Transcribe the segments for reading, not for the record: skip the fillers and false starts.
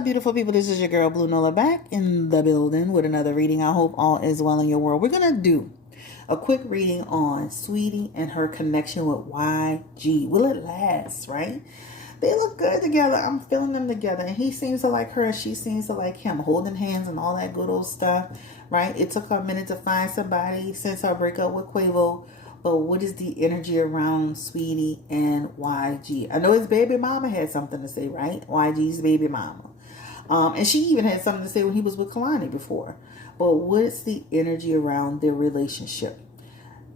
up, beautiful people? This is your girl, Blue Nola, back in the building with another reading. I hope all is well in your world. We're going to do a quick reading on Saweetie and her connection with YG. Will it last, right? They look good together. I'm feeling them together. And he seems to like her and she seems to like him. Holding hands and all that good old stuff, right? It took her a minute to find somebody since her breakup with Quavo. But what is the energy around Saweetie and YG? I know his baby mama had something to say, right? YG's baby mama. And she even had something to say when he was with Kalani before. But what's the energy around their relationship?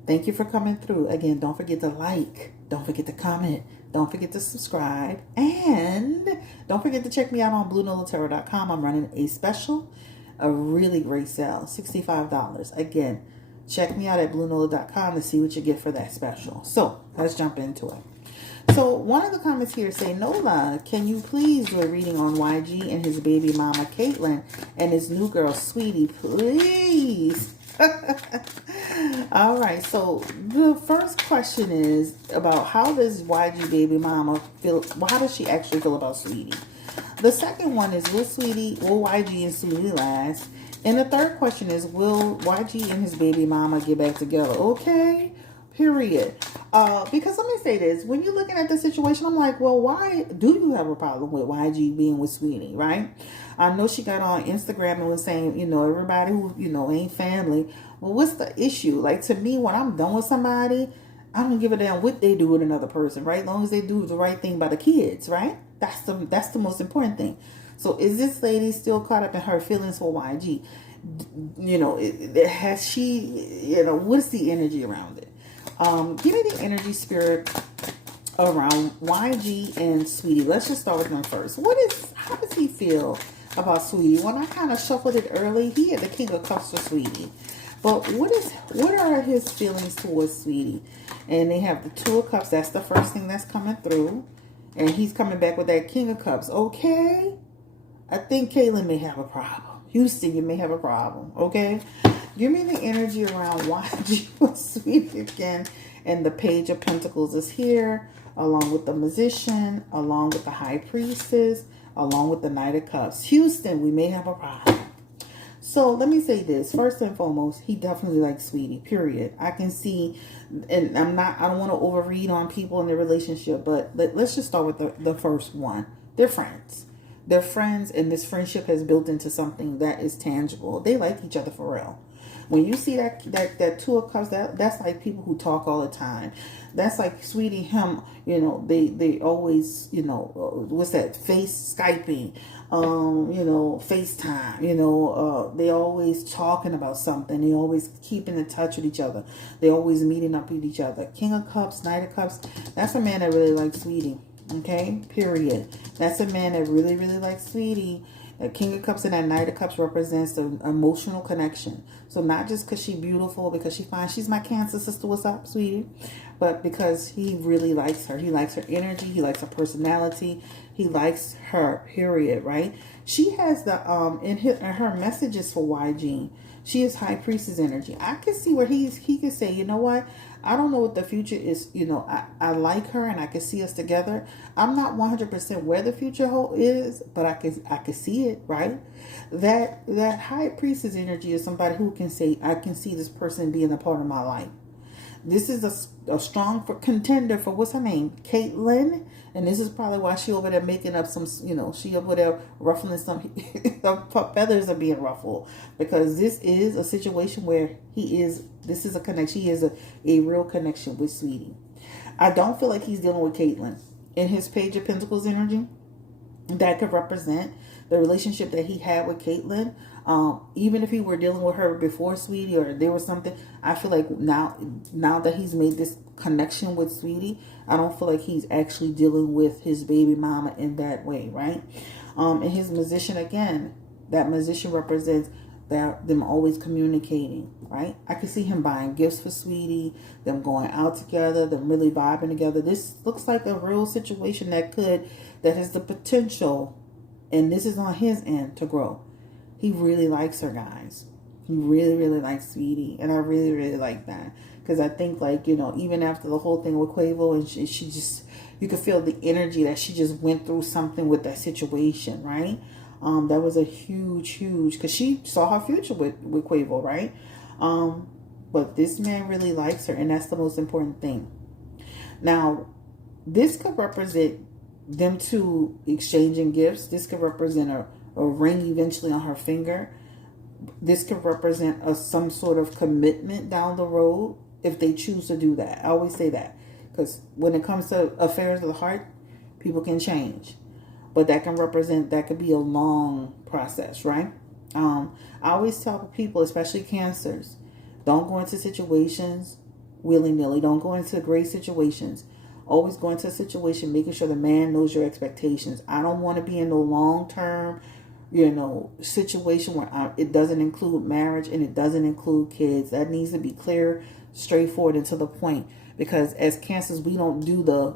Thank you for coming through. Again, don't forget to like. Don't forget to comment. Don't forget to subscribe. And don't forget to check me out on BlueNolaTarot.com. I'm running a special, a really great sale, $65. Again, check me out at BlueNola.com to see what you get for that special. So, let's jump into it. So, one of the comments here say, Nola, can you please do a reading on YG and his baby mama, Caitlyn, and his new girl, Saweetie, please? All right, so the first question is about how does YG baby mama feel? How does she actually feel about Saweetie? The second one is, will YG and Saweetie last? And the third question is, will YG and his baby mama get back together? Okay, period. Because let me say this. When you're looking at the situation, I'm like, well, why do you have a problem with YG being with Saweetie, right? I know she got on Instagram and was saying, everybody who, ain't family. Well, what's the issue? Like, to me, when I'm done with somebody, I don't give a damn what they do with another person, right? As long as they do the right thing by the kids, right? That's the most important thing. So is this lady still caught up in her feelings for YG? Has she, what's the energy around it? Give me the energy spirit around YG and Saweetie. Let's just start with them first. How does he feel about Saweetie? When I kind of shuffled it early, he had the King of Cups for Saweetie. But what are his feelings towards Saweetie? And they have the Two of Cups. That's the first thing that's coming through. And he's coming back with that King of Cups. Okay. I think Caitlyn may have a problem. Houston, you may have a problem. Okay. Give me the energy around YG with Saweetie again. And the Page of Pentacles is here, along with the Magician, along with the High Priestess, along with the Knight of Cups. Houston, we may have a problem. So let me say this. First and foremost, he definitely likes Saweetie, period. I can see, and I don't want to overread on people in their relationship, but let's just start with the first one. They're friends. They're friends, and this friendship has built into something that is tangible. They like each other for real. When you see that Two of Cups, that's like people who talk all the time. That's like Saweetie, him, they always, what's that, Skyping, FaceTime, they always talking about something. They always keeping in touch with each other. They always meeting up with each other. King of Cups, Knight of Cups, that's a man that really likes Saweetie. Okay, period. That's a man that really, really likes Saweetie. That King of Cups and that Knight of Cups represents an emotional connection. So not just because she's beautiful, because she's my Cancer sister, what's up, Saweetie? But because he really likes her. He likes her energy. He likes her personality. He likes her, period, right? She has the, in her messages for YG, she is High Priestess energy. I can see where he can say, you know what? I don't know what the future is. I like her and I can see us together. I'm not 100% where the future is, but I can see it, right? That High Priestess energy is somebody who can say, I can see this person being a part of my life. This is a strong contender for, what's her name? Caitlyn. And this is probably why she over there making up some, she over there ruffling some feathers are being ruffled. Because this is a situation where this is a connection. He is a real connection with Saweetie. I don't feel like he's dealing with Caitlyn. In his Page of Pentacles energy, that could represent the relationship that he had with Caitlyn. Even if he were dealing with her before Saweetie, or there was something, I feel like now that he's made this connection with Saweetie, I don't feel like he's actually dealing with his baby mama in that way, right? And his Magician, again, that Magician represents them always communicating, right? I can see him buying gifts for Saweetie, them going out together, them really vibing together. This looks like a real situation that has the potential, and this is on his end, to grow. He really likes her, guys. He really, really likes Saweetie. And I really, really like that. Because I think, like, even after the whole thing with Quavo, and she just, you could feel the energy that she just went through something with that situation, right? That was a huge, because she saw her future with Quavo, right? But this man really likes her, and that's the most important thing. Now, this could represent them two exchanging gifts. This could represent a ring eventually on her finger. This could represent some sort of commitment down the road if they choose to do that. I always say that, because when it comes to affairs of the heart, people can change. But that could be a long process, right? I always tell people, especially cancers, don't go into situations willy-nilly. Don't go into great situations. Always go into a situation making sure the man knows your expectations. I don't want to be in no long-term, situation where it doesn't include marriage and it doesn't include kids. That needs to be clear, straightforward, and to the point. Because as cancers, we don't do the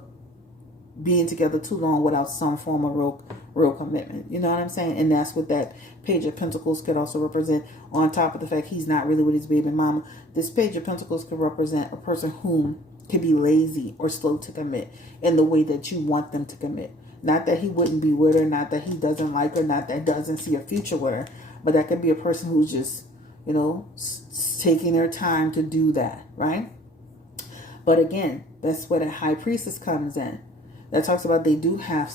being together too long without some form of real commitment. You know what I'm saying? And that's what that Page of Pentacles could also represent. On top of the fact he's not really with his baby mama, this Page of Pentacles could represent a person whom can be lazy or slow to commit in the way that you want them to commit. Not that he wouldn't be with her, not that he doesn't like her, not that doesn't see a future with her, but that could be a person who's just, taking their time to do that, right? But again, that's where the High Priestess comes in. That talks about they do have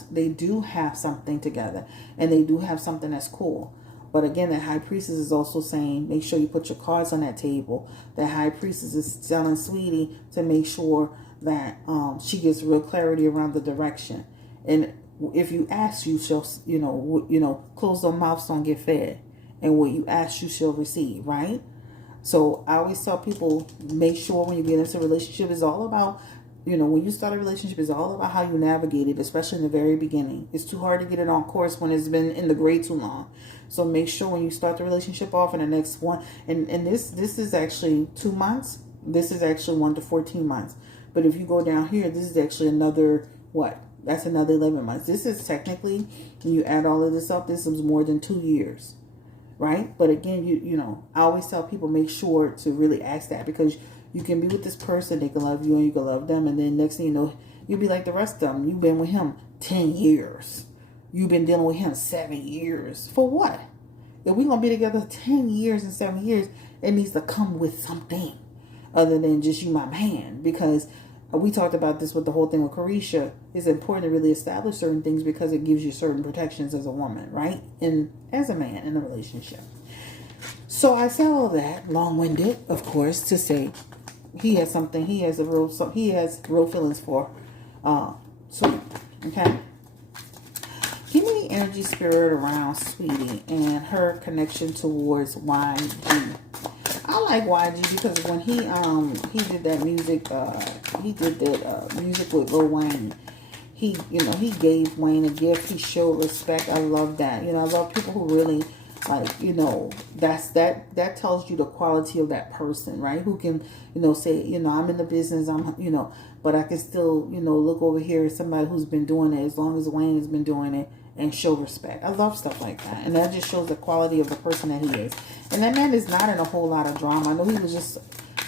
something together, and they do have something that's cool. But again, that High Priestess is also saying, make sure you put your cards on that table. That High Priestess is telling Saweetie to make sure that she gets real clarity around the direction. And if you ask, you shall, close their mouths, don't get fed. And what you ask, you shall receive, right? So I always tell people, make sure when you get into a relationship, it's all about, when you start a relationship, it's all about how you navigate it, especially in the very beginning. It's too hard to get it on course when it's been in the gray too long. So make sure when you start the relationship off in the next one, and this is actually 2 months. This is actually 1 to 14 months. But if you go down here, this is actually another, that's another 11 months. This is technically, when you add all of this up, this is more than 2 years. Right? But again, I always tell people, make sure to really ask that, because you can be with this person, they can love you and you can love them, and then next thing you know, you'll be like the rest of them. You've been with him 10 years. You've been dealing with him 7 years. For what? If we're going to be together 10 years and 7 years, it needs to come with something other than just you my man. Because we talked about this with the whole thing with Carisha. It's important to really establish certain things because it gives you certain protections as a woman, right? And as a man in a relationship. So I said all that, long-winded, of course, to say he has real feelings for Sweet. Okay? Give me the energy spirit around Saweetie and her connection towards YG. I like YG because when he did that music, music with Lil Wayne. He gave Wayne a gift. He showed respect. I love that. I love people who really that tells you the quality of that person, right? Who can, say, I'm in the business, but I can still, look over here at somebody who's been doing it as long as Wayne has been doing it and show respect. I love stuff like that. And that just shows the quality of the person that he is. And that man is not in a whole lot of drama. I know he was just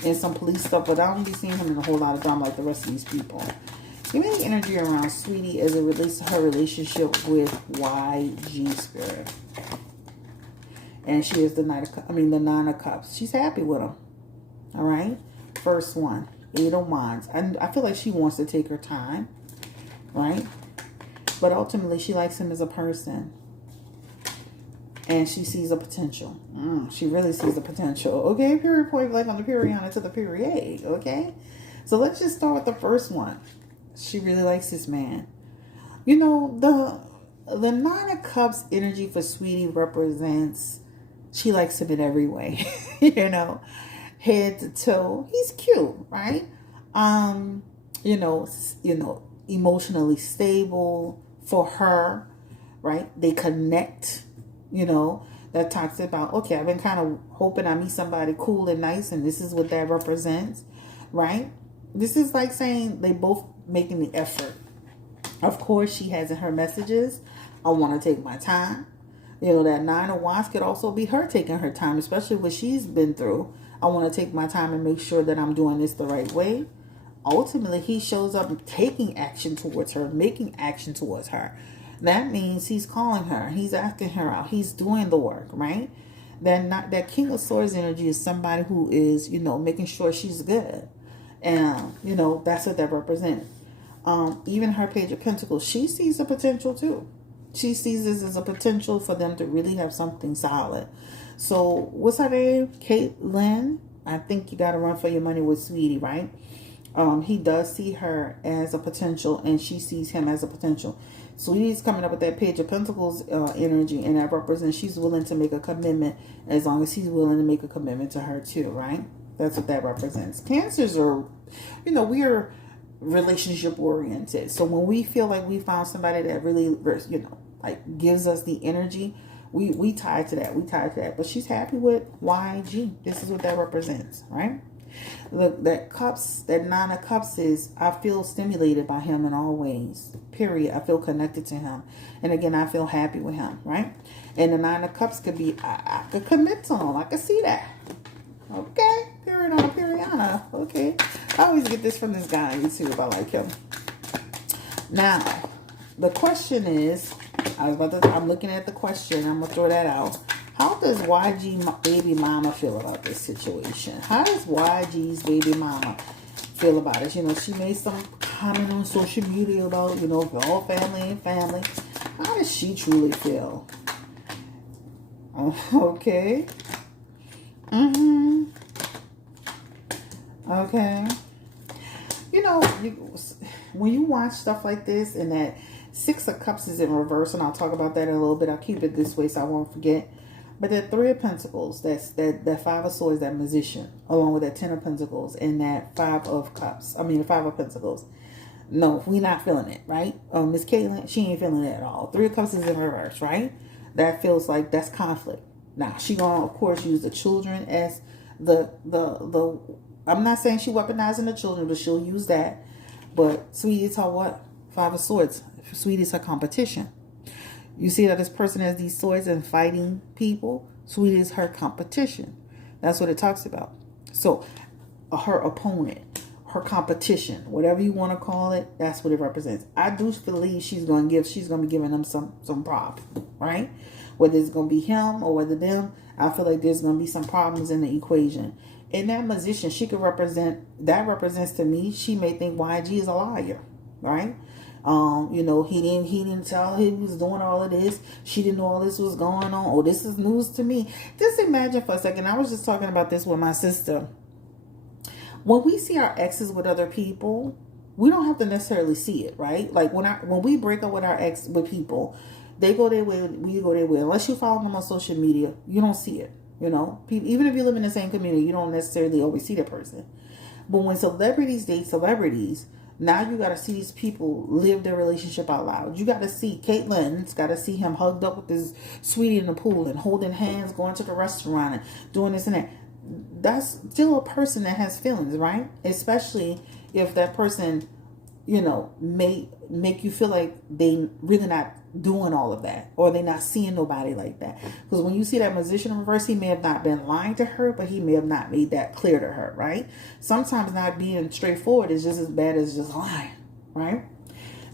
in some police stuff, but I don't be seeing him in a whole lot of drama like the rest of these people. Give me the energy around Saweetie as it relates to her relationship with YG Spirit. And she is the Nine of Cups. She's happy with him. All right? First one. 8 of Wands. I feel like she wants to take her time. Right? But ultimately, she likes him as a person. And she sees a potential. She really sees a potential. Okay? Period, point blank on the period to the period. Okay? So let's just start with the first one. She really likes this man. The Nine of Cups energy for Saweetie represents... She likes him in every way, head to toe. He's cute, right? Emotionally stable for her, right? They connect, that talks about, okay, I've been kind of hoping I meet somebody cool and nice, and this is what that represents, right? This is like saying they both making the effort. Of course, she has in her messages, I want to take my time. That Nine of Wands could also be her taking her time, especially what she's been through. I want to take my time and make sure that I'm doing this the right way. Ultimately, he shows up taking action towards her, making action towards her. That means he's calling her. He's asking her out. He's doing the work, right? That King of Swords energy is somebody who is, making sure she's good. And, that's what that represents. Even her Page of Pentacles, she sees the potential too. She sees this as a potential for them to really have something solid. So, what's her name? Caitlin. I think you got to run for your money with Saweetie, right? He does see her as a potential, and she sees him as a potential. Saweetie's coming up with that Page of Pentacles energy, and that represents she's willing to make a commitment as long as he's willing to make a commitment to her too, right? That's what that represents. Cancers are, we are relationship oriented. So when we feel like we found somebody that really, like gives us the energy, we tie to that. We tie to that. But she's happy with YG. This is what that represents, right? Look, that Nine of Cups is, I feel stimulated by him in all ways. Period. I feel connected to him. And again, I feel happy with him, right? And the Nine of Cups could be, I could commit to him. I could see that. Okay. Period on a Periana. Okay. I always get this from this guy on YouTube. I like him. Now, the question is, I'm looking at the question. I'm going to throw that out. How does YG baby mama feel about this situation? How does YG's baby mama feel about it? She made some comment on social media about, all family and family. How does she truly feel? Okay. Okay. When you watch stuff like this and that Six of Cups is in reverse, and I'll talk about that in a little bit. I'll keep it this way so I won't forget. But that Three of Pentacles, that Five of Swords, that Magician, along with that Ten of Pentacles and that Five of Pentacles. No, we're not feeling it, right? Miss Caitlin, she ain't feeling it at all. Three of Cups is in reverse, right? That feels like that's conflict. Now, she gonna, of course, use the children as the I'm not saying she weaponizing the children, but she'll use that. But Saweetie's her what? Five of Swords. Saweetie's her competition. You see that this person has these swords and fighting people. Saweetie is her competition. That's what it talks about. So, her opponent, her competition, whatever you want to call it, that's what it represents. I do believe she's going to be giving them some problems, right? Whether it's going to be him or whether them, I feel like there's going to be some problems in the equation. In that position, she could represents to me, she may think YG is a liar, right? He didn't tell her he was doing all of this. She didn't know all this was going on. Oh, this is news to me. Just imagine for a second. I was just talking about this with my sister. When we see our exes with other people, we don't have to necessarily see it, right? Like when we break up with our ex with people, they go their way, we go their way. Unless you follow them on social media, you don't see it. Even if you live in the same community, you don't necessarily always see that person. But when celebrities date celebrities, now you got to see these people live their relationship out loud. You got to see Caitlin's got to see him hugged up with his sweetie in the pool and holding hands, going to the restaurant and doing this and that. That's still a person that has feelings, right? Especially if that person, may make you feel like they really not doing all of that, or they're not seeing nobody like that. Because when you see that Magician in reverse, he may have not been lying to her, but he may have not made that clear to her, right? Sometimes not being straightforward is just as bad as just lying, right?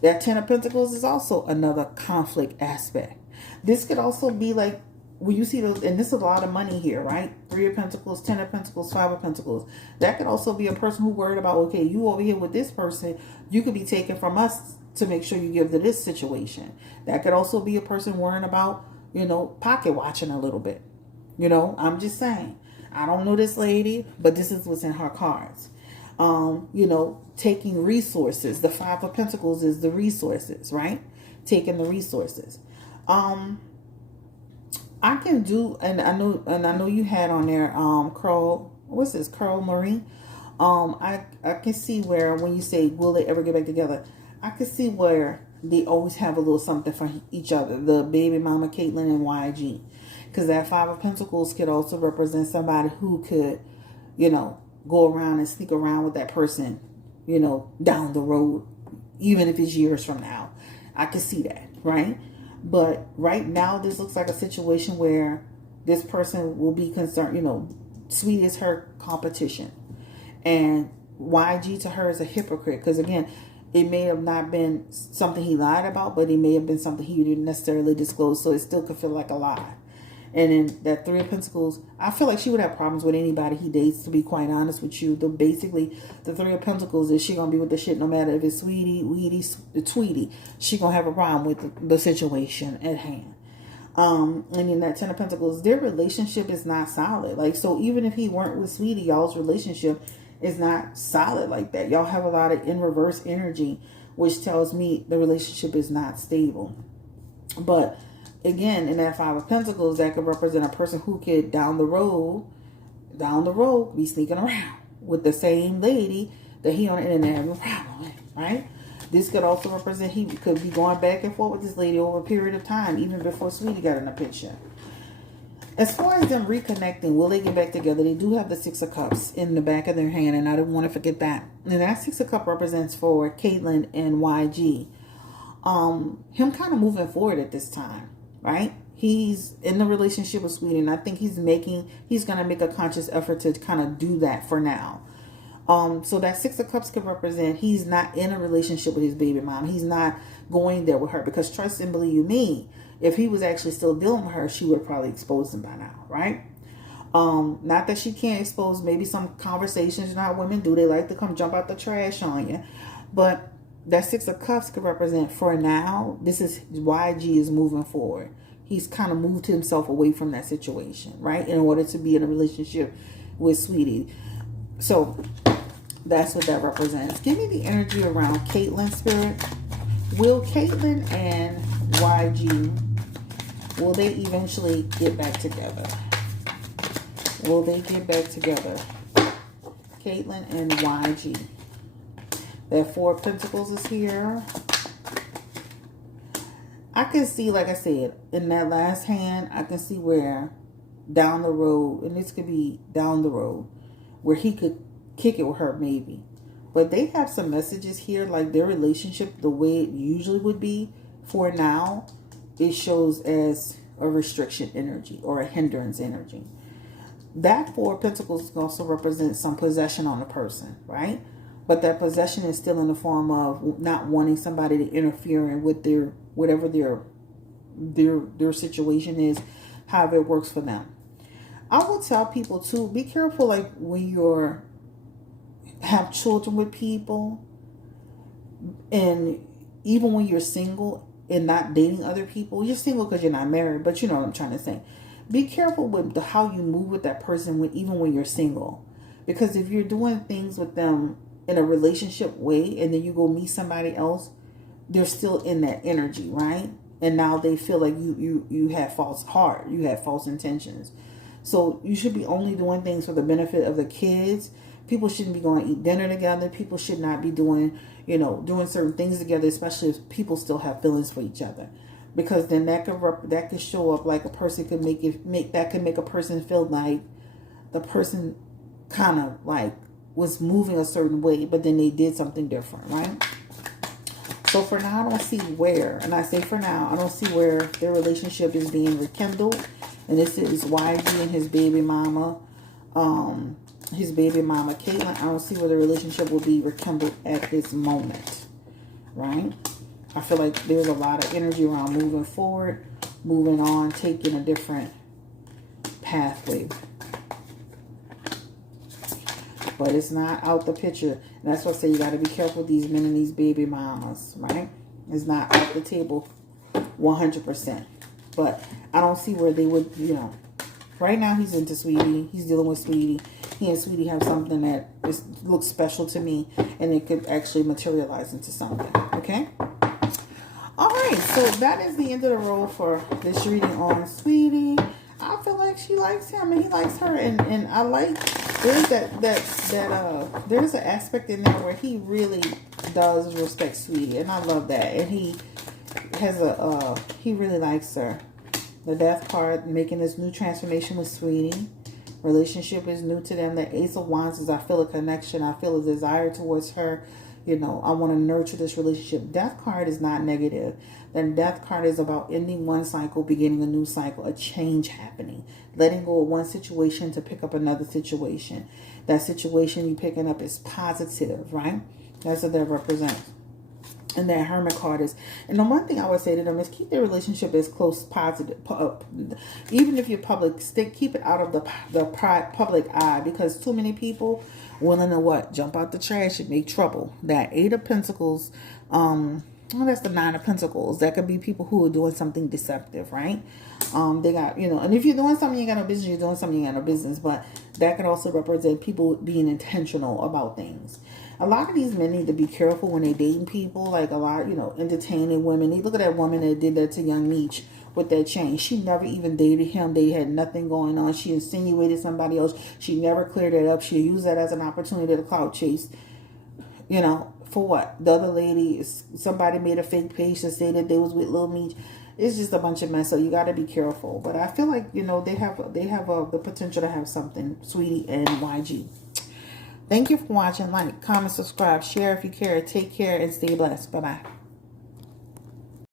That Ten of Pentacles is also another conflict aspect. This could also be like when you see those, and this is a lot of money here, right? Three of Pentacles, Ten of Pentacles, Five of Pentacles. That could also be a person who worried about, okay, you over here with this person, you could be taken from us to make sure you give to this situation. That could also be a person worrying about, pocket watching a little bit. I'm just saying. I don't know this lady, but this is what's in her cards. Taking resources. The Five of Pentacles is the resources, right? Taking the resources. I can do, and I know you had on there, Curl, what's this, Curl Marie? I can see where when you say, will they ever get back together? I can see where they always have a little something for each other. The baby mama, Caitlin and YG. Because that Five of Pentacles could also represent somebody who could, go around and sneak around with that person, down the road, even if it's years from now. I can see that, right? But right now, this looks like a situation where this person will be concerned, Saweetie is her competition. And YG to her is a hypocrite. Because again, It may have not been something he lied about, but it may have been something he didn't necessarily disclose, so it still could feel like a lie. And then that Three of Pentacles, I feel like she would have problems with anybody he dates, to be quite honest with you. Basically, the Three of Pentacles is she going to be with the shit no matter if it's Sweetie, Weedy, Tweety. She going to have a problem with the situation at hand. And in that Ten of Pentacles, their relationship is not solid. Like, so even if he weren't with Sweetie, y'all's relationship is not solid like that. Y'all have a lot of in reverse energy, which tells me the relationship is not stable. But again, in that Five of Pentacles, that could represent a person who could down the road, be sneaking around with the same lady that he on the internet having a problem with, right? This could also represent he could be going back and forth with this lady over a period of time, even before Sweetie got in the picture. As far as them reconnecting, will they get back together? They do have the Six of Cups in the back of their hand, and I didn't want to forget that. And that Six of Cups represents for Caitlyn and YG. Him kind of moving forward at this time, right? He's in the relationship with Sweetie, and I think he's going to make a conscious effort to kind of do that for now. So that Six of Cups could represent he's not in a relationship with his baby mom. He's not going there with her, because trust and believe me, if he was actually still dealing with her, she would have probably exposed him by now, right? Not that she can't expose maybe some conversations, you know how women do. They like to come jump out the trash on you. But that Six of Cups could represent for now, this is YG is moving forward. He's kind of moved himself away from that situation, right? In order to be in a relationship with Sweetie. So that's what that represents. Give me the energy around Caitlyn, Spirit. Will Caitlyn and YG, will they eventually get back together? Will they get back together? Caitlyn and YG. That Four of Pentacles is here. I can see, like I said, in that last hand, I can see where down the road, and this could be down the road, where he could kick it with her maybe. But they have some messages here, like their relationship, the way it usually would be for now, it shows as a restriction energy or a hindrance energy. That Four of Pentacles also represents some possession on a person, right? But that possession is still in the form of not wanting somebody to interfere in with their whatever their situation is, however it works for them. I will tell people too, be careful, like when you're have children with people, and even when you're single and not dating other people. You're single because you're not married, but you know what I'm trying to say. Be careful with how you move with that person even when you're single, because if you're doing things with them in a relationship way and then you go meet somebody else, they're still in that energy, right? And now they feel like you have false heart, you have false intentions. So you should be only doing things for the benefit of the kids. People shouldn't be going to eat dinner together. People should not be doing certain things together, especially if people still have feelings for each other, because then that could show up like a person could make a person feel like the person kind of like was moving a certain way, but then they did something different, right? So for now, I don't see where, and I say for now, I don't see where their relationship is being rekindled. And this is YG and his baby mama, Caitlyn. I don't see where the relationship will be rekindled at this moment, right? I feel like there's a lot of energy around moving forward, moving on, taking a different pathway. But it's not out the picture. And that's why I say you got to be careful with these men and these baby mamas, right? It's not out the table 100%. But I don't see where they would, right now he's into Sweetie. He's dealing with Sweetie. He and Sweetie have something that looks special to me, and it could actually materialize into something, okay? All right, so that is the end of the road for this reading on Sweetie. I feel like she likes him and he likes her, and I like there's there's an aspect in there where he really does respect Sweetie, and I love that. And he has he really likes her. The Death card, making this new transformation with Sweetie. Relationship is new to them. The Ace of Wands is I feel a connection. I feel a desire towards her. I want to nurture this relationship. Death card is not negative. Then Death card is about ending one cycle, beginning a new cycle, a change happening. Letting go of one situation to pick up another situation. That situation you picking up is positive, right? That's what that represents. And that Hermit card is, and the one thing I would say to them is keep their relationship as close, positive, even if you're public, keep it out of the public eye, because too many people willing to what, jump out the trash and make trouble. That Eight of Pentacles, well, that's the Nine of Pentacles. That could be people who are doing something deceptive, right? They got, and if you're doing something you got no business, you're doing something you got no business. But that could also represent people being intentional about things. A lot of these men need to be careful when they're dating people. Like a lot, entertaining women. You look at that woman that did that to young Meech with that chain. She never even dated him. They had nothing going on. She insinuated somebody else. She never cleared it up. She used that as an opportunity to clout chase. For what? The other lady, somebody made a fake page to say that they was with Lil Meech. It's just a bunch of mess, so you got to be careful. But I feel like, they have the potential to have something, Sweetie and YG. Thank you for watching. Like, comment, subscribe, share if you care. Take care and stay blessed. Bye-bye.